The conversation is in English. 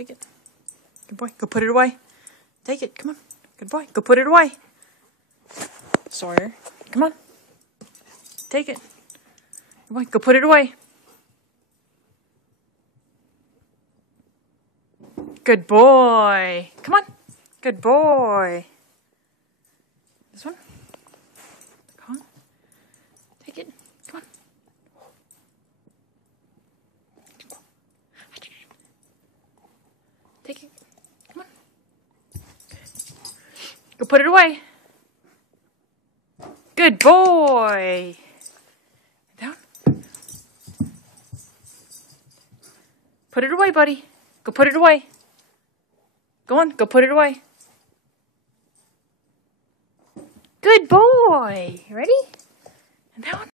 take it. Good boy. Go put it away. Take it. Come on. Good boy. Go put it away. Sawyer, come on. Take it. Good boy. Go put it away. Good boy. Come on. Good boy. This one. Come on. Take it. Come on. Take it. Come on. Go put it away. Good boy. Down. Put it away, buddy. Go put it away. Go on. Go put it away. Good boy. Ready? And down.